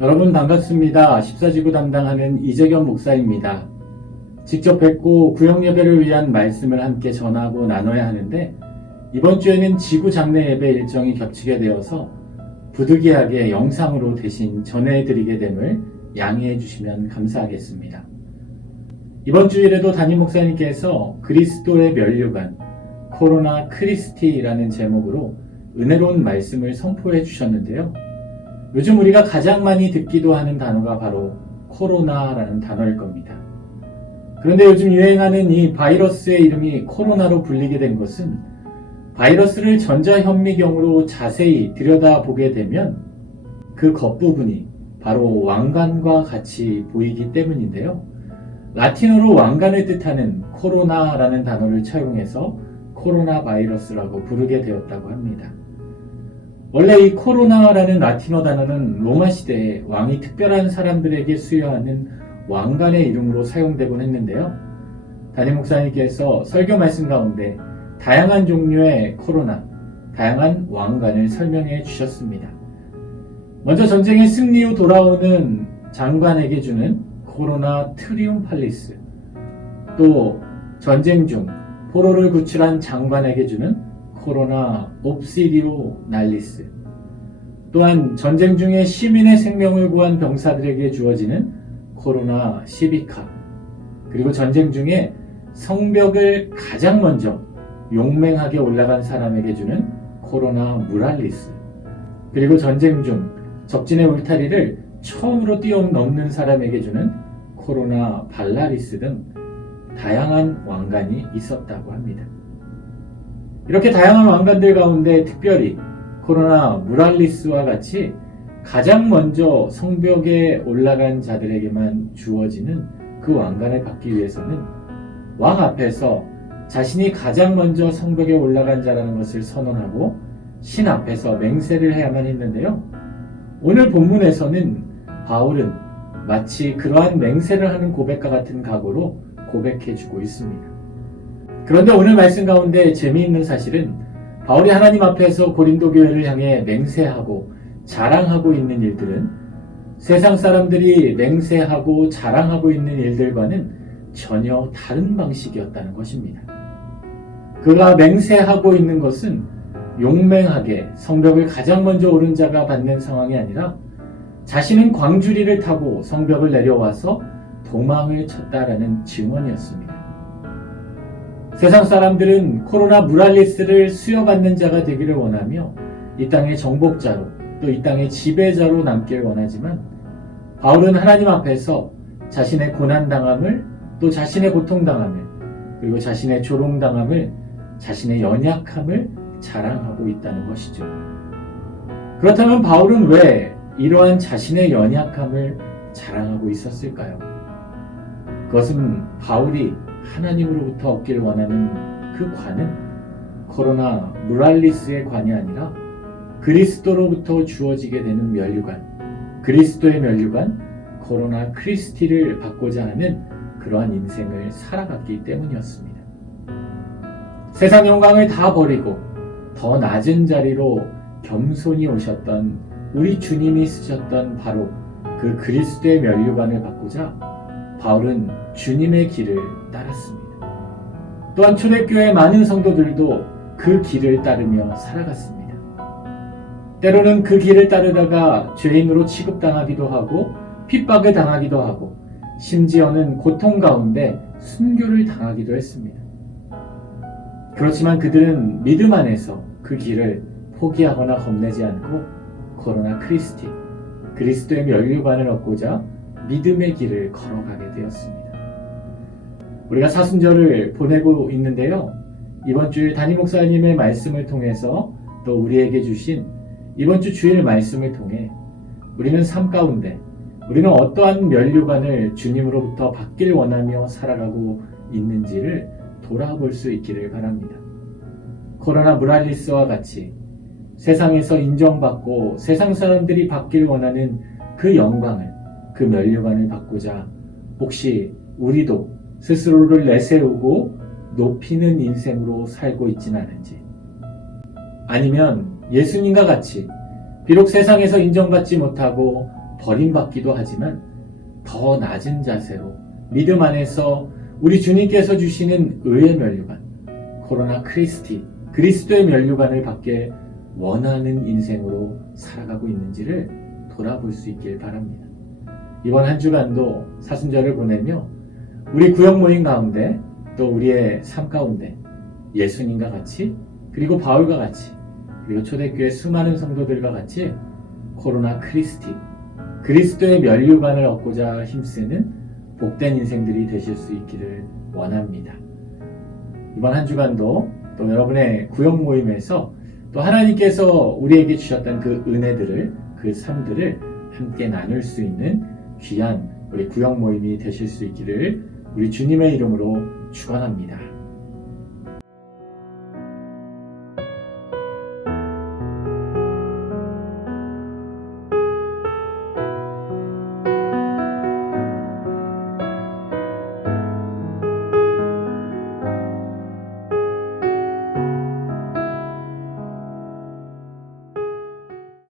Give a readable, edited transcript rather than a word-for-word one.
여러분 반갑습니다. 14지구 담당하는 이재겸 목사입니다. 직접 뵙고 구역예배를 위한 말씀을 함께 전하고 나눠야 하는데 이번 주에는 지구 장례 예배 일정이 겹치게 되어서 부득이하게 영상으로 대신 전해드리게 됨을 양해해 주시면 감사하겠습니다. 이번 주일에도 담임 목사님께서 그리스도의 면류관 코로나 크리스티라는 제목으로 은혜로운 말씀을 선포해 주셨는데요. 요즘 우리가 가장 많이 듣기도 하는 단어가 바로 코로나라는 단어일 겁니다. 그런데 요즘 유행하는 이 바이러스의 이름이 코로나로 불리게 된 것은 바이러스를 전자현미경으로 자세히 들여다보게 되면 그 겉부분이 바로 왕관과 같이 보이기 때문인데요. 라틴어로 왕관을 뜻하는 코로나라는 단어를 차용해서 코로나 바이러스라고 부르게 되었다고 합니다. 원래 이 코로나라는 라틴어 단어는 로마 시대에 왕이 특별한 사람들에게 수여하는 왕관의 이름으로 사용되곤 했는데요. 담임 목사님께서 설교 말씀 가운데 다양한 종류의 코로나, 다양한 왕관을 설명해 주셨습니다. 먼저 전쟁의 승리 후 돌아오는 장관에게 주는 코로나 트리움팔리스, 또 전쟁 중 포로를 구출한 장관에게 주는 코로나 옵시디오 날리스, 또한 전쟁 중에 시민의 생명을 구한 병사들에게 주어지는 코로나 시비카, 그리고 전쟁 중에 성벽을 가장 먼저 용맹하게 올라간 사람에게 주는 코로나 무랄리스, 그리고 전쟁 중 적진의 울타리를 처음으로 뛰어넘는 사람에게 주는 코로나 발라리스 등 다양한 왕관이 있었다고 합니다. 이렇게 다양한 왕관들 가운데 특별히 코로나 무랄리스와 같이 가장 먼저 성벽에 올라간 자들에게만 주어지는 그 왕관을 받기 위해서는 왕 앞에서 자신이 가장 먼저 성벽에 올라간 자라는 것을 선언하고 신 앞에서 맹세를 해야만 했는데요. 오늘 본문에서는 바울은 마치 그러한 맹세를 하는 고백과 같은 각오로 고백해주고 있습니다. 그런데 오늘 말씀 가운데 재미있는 사실은 바울이 하나님 앞에서 고린도 교회를 향해 맹세하고 자랑하고 있는 일들은 세상 사람들이 맹세하고 자랑하고 있는 일들과는 전혀 다른 방식이었다는 것입니다. 그가 맹세하고 있는 것은 용맹하게 성벽을 가장 먼저 오른 자가 받는 상황이 아니라 자신은 광주리를 타고 성벽을 내려와서 도망을 쳤다라는 증언이었습니다. 세상 사람들은 코로나 무랄리스를 수여받는 자가 되기를 원하며 이 땅의 정복자로 또 이 땅의 지배자로 남길 원하지만 바울은 하나님 앞에서 자신의 고난당함을 또 자신의 고통당함을 그리고 자신의 조롱당함을 자신의 연약함을 자랑하고 있다는 것이죠. 그렇다면 바울은 왜 이러한 자신의 연약함을 자랑하고 있었을까요? 그것은 바울이 하나님으로부터 얻기를 원하는 그 관은 코로나 무랄리스의 관이 아니라 그리스도로부터 주어지게 되는 면류관, 그리스도의 면류관 코로나 크리스티를 받고자 하는 그러한 인생을 살아갔기 때문이었습니다. 세상 영광을 다 버리고 더 낮은 자리로 겸손히 오셨던 우리 주님이 쓰셨던 바로 그 그리스도의 면류관을 받고자 바울은 주님의 길을 따랐습니다. 또한 초대교회 많은 성도들도 그 길을 따르며 살아갔습니다. 때로는 그 길을 따르다가 죄인으로 취급당하기도 하고 핍박을 당하기도 하고 심지어는 고통 가운데 순교를 당하기도 했습니다. 그렇지만 그들은 믿음 안에서 그 길을 포기하거나 겁내지 않고 코로나 크리스티, 그리스도의 면류관을 얻고자 믿음의 길을 걸어가게 되었습니다. 우리가 사순절을 보내고 있는데요. 이번 주일 담임 목사님의 말씀을 통해서 또 우리에게 주신 이번 주 주일 말씀을 통해 우리는 삶 가운데 우리는 어떠한 면류관을 주님으로부터 받길 원하며 살아가고 있는지를 돌아볼 수 있기를 바랍니다. 코로나 무랄리스와 같이 세상에서 인정받고 세상 사람들이 받길 원하는 그 영광을, 그 면류관을 받고자 혹시 우리도 스스로를 내세우고 높이는 인생으로 살고 있진 않은지, 아니면 예수님과 같이 비록 세상에서 인정받지 못하고 버림받기도 하지만 더 낮은 자세로 믿음 안에서 우리 주님께서 주시는 의의 면류관, 코로나 크리스티, 그리스도의 면류관을 받게 원하는 인생으로 살아가고 있는지를 돌아볼 수 있길 바랍니다. 이번 한 주간도 사순절을 보내며 우리 구역 모임 가운데 또 우리의 삶 가운데 예수님과 같이 그리고 바울과 같이 그리고 초대교회 수많은 성도들과 같이 코로나 크리스티, 그리스도의 면류관을 얻고자 힘쓰는 복된 인생들이 되실 수 있기를 원합니다. 이번 한 주간도 또 여러분의 구역 모임에서 또 하나님께서 우리에게 주셨던 그 은혜들을, 그 삶들을 함께 나눌 수 있는 귀한 우리 구역 모임이 되실 수 있기를 우리 주님의 이름으로 축원합니다.